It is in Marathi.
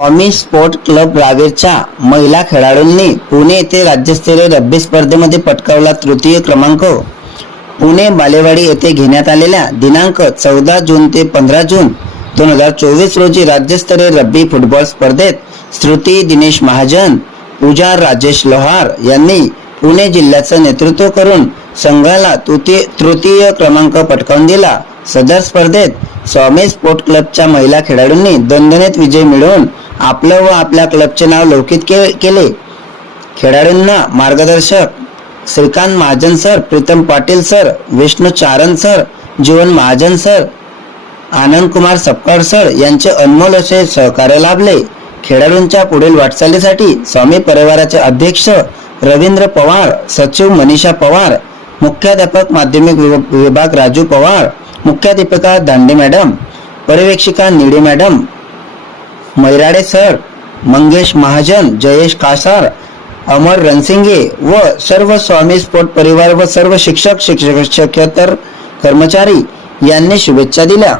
स्वामी स्पोर्ट क्लब रावेरच्या महिला खेळाडूंनी पुणे येथे राज्यस्तरीय रब्बी स्पर्धेमध्ये पटकावला तृतीय क्रमांक. पुणे बालेवाडी येथे घेण्यात आलेल्या दिनांक चौदा जून ते पंधरा जून दोन हजार चोवीस रोजी राज्यस्तरीय रब्बी फुटबॉल स्पर्धेत श्रुती दिनेश महाजन पूजा राजेश लोहार यांनी पुणे जिल्ह्याचं नेतृत्व करून संघाला तृतीय तृतीय क्रमांक पटकावून दिला. सदर स्पर्धेत स्वामी स्पोर्ट क्लबच्या महिला खेळाडूंनी दणदणीत विजय मिळवून आपलं व आपल्या क्लबचे नाव लौकिक के- केले. खेळाडूंना मार्गदर्शक Shrikant Mahajan sir Pritam Patil sir Vishnu Charan sir Jeevan Mahajan sir Anand Kumar Sapkal sir यांचे अनमोल असे सहकार्य लाभले. खेळाडूंच्या पुढील वाटचालीसाठी स्वामी परिवाराचे अध्यक्ष रवींद्र पवार सचिव मनीषा पवार मुख्याध्यापक माध्यमिक विभाग राजू पवार मुख्याध्यापिका दांडे मॅडम पर्यवेक्षिका निडे मॅडम मैराडे सर मंगेश महाजन जयेश कासार अमर रणसिंगे व सर्व स्वामी स्पोर्ट परिवार व सर्व शिक्षक शिक्षक शिक्षकेतर कर्मचारी यांनी शुभेच्छा दिल्या.